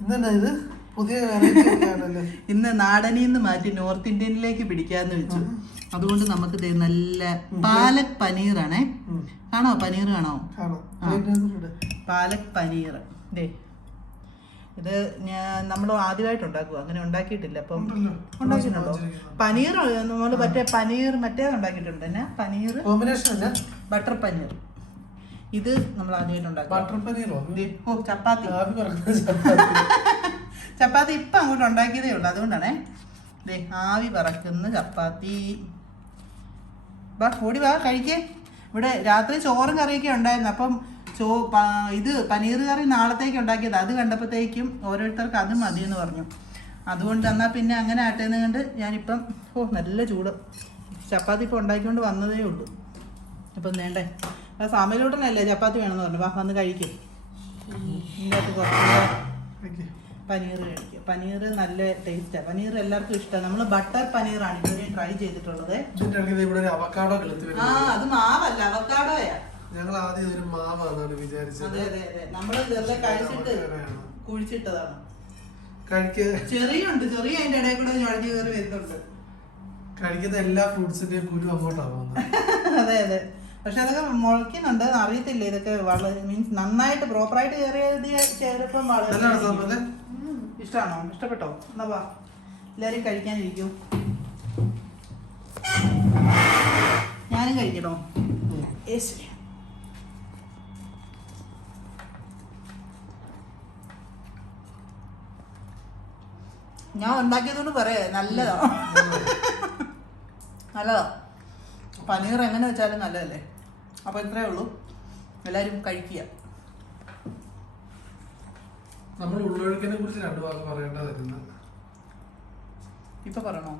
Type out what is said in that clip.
ഇത്? പുതിയ ഇന്ന് നാടനിൽ നിന്ന് മാറ്റി നോർത്ത് ഇന്ത്യനിലേക്ക് പിടിക്കാന്ന് വെച്ചു. അതുകൊണ്ട് നമുക്ക് നല്ല പാലക് പനീറാണേ. ആണേ? കാണോ പനീർ കാണോ പാലക് പനീർ ദേ. ഇത് ഞാൻ നമ്മൾ ആദ്യമായിട്ട് ഉണ്ടാക്കുക അങ്ങനെ ഉണ്ടാക്കിയിട്ടില്ല. അപ്പം. ഉണ്ടാക്കിയിട്ടുണ്ടോ? പനീർ നമ്മൾ മറ്റേ പനീർ മറ്റേത് ഉണ്ടാക്കിയിട്ടുണ്ട്. പനീർ കോമ്പിനേഷൻ അല്ല. ബട്ടർ പനീർ. ഇത് നമ്മൾ ചപ്പാത്തി. ചപ്പാത്തി. ഇപ്പം അങ്ങോട്ട് ഉണ്ടാക്കിയതേ ഉള്ളൂ. അതുകൊണ്ടാണേ. ദേ ആവി പറക്കുന്ന ചപ്പാത്തി. വാ കൂടി വാ കഴിക്കേ. ഇവിടെ രാത്രി ചോറും കറിയൊക്കെ ഉണ്ടായിരുന്നു. അപ്പം ചോ ഇത് പനീർ കറി നാളത്തേക്ക് ഉണ്ടാക്കിയത്. അത് കണ്ടപ്പോഴത്തേക്കും ഓരോരുത്തർക്ക് അത് മതി എന്ന് പറഞ്ഞു. അതുകൊണ്ട് എന്നാൽ പിന്നെ അങ്ങനെ ആട്ടേന്ന് കണ്ട് ഞാനിപ്പം ഓ നല്ല ചൂട്. ചപ്പാത്തി ഇപ്പം ഉണ്ടാക്കിക്കൊണ്ട് വന്നതേ ഉള്ളൂ. ഇപ്പം വേണ്ടേ? ആ സാമയിലോട്ടനല്ലേ? ചപ്പാത്തി വേണമെന്ന് പറഞ്ഞു. വാ വന്ന് കഴിക്കും. ഇതിനകത്ത് കുറച്ച്. പനീർ കഴിക്കും. പനീർ നല്ല ടേസ്റ്റാണ് പനീർ എല്ലാവർക്കും ഇഷ്ടമാണ് നമ്മൾ ബട്ടർ പനീറാണ് ഇതുവരെ ട്രൈ ചെയ്തിട്ടുള്ളത്. ഒരു ആ അത് മാവല്ല അവക്കാഡോയാ ഞങ്ങൾ ആദ്യം ഇതൊരു മാവാന്നാണ് വിചാരിച്ചത്. അതെ അതെ അതെ. നമ്മൾ ഇതെല്ലാം കഴിച്ചിട്ട്. കുഴിച്ചിട്ടതാണ്. ചെറിയുണ്ട് ചെറിയ അതിന്റെ ഇടയിൽ കൂടെ ഞൊഴഞ്ഞു കയറി വരുന്നുണ്ട്. കഴിക്കുന്ന എല്ലാ ഫ്രൂട്ട്സിന്റെയും കുരു അങ്ങോട്ടാണ് അതെ അതെ. പക്ഷെ അതൊക്കെ മുളയ്ക്കുന്നുണ്ട്. അറിയത്തില്ല ഇതൊക്കെ വളരെ മീൻസ് നന്നായിട്ട് പ്രോപ്പറായിട്ട് കയറിയത് ചേരപ്പം വളരെ ഇഷ്ടമാണോ ഇഷ്ടപ്പെട്ടോ? എന്നാ വാ. എല്ലാരും കഴിക്കാനിരിക്കൂ. ഞാനും കഴിക്കണോ ഞാൻ ഉണ്ടാക്കിയതുകൊണ്ട് പറയാ. നല്ലതാ. നല്ലതാ. പനീർ എങ്ങനെ വെച്ചാലും നല്ലതല്ലേ? അപ്പൊ ഇത്രയേ ഉള്ളൂ. എല്ലാരും കഴിക്കുക. നമ്മൾ ഉള്ളൊഴുക്കിനെ കുറിച്ച് രണ്ടു വാക്ക് പറയേണ്ടതായിരുന്നു. ഇപ്പൊ പറയണോ?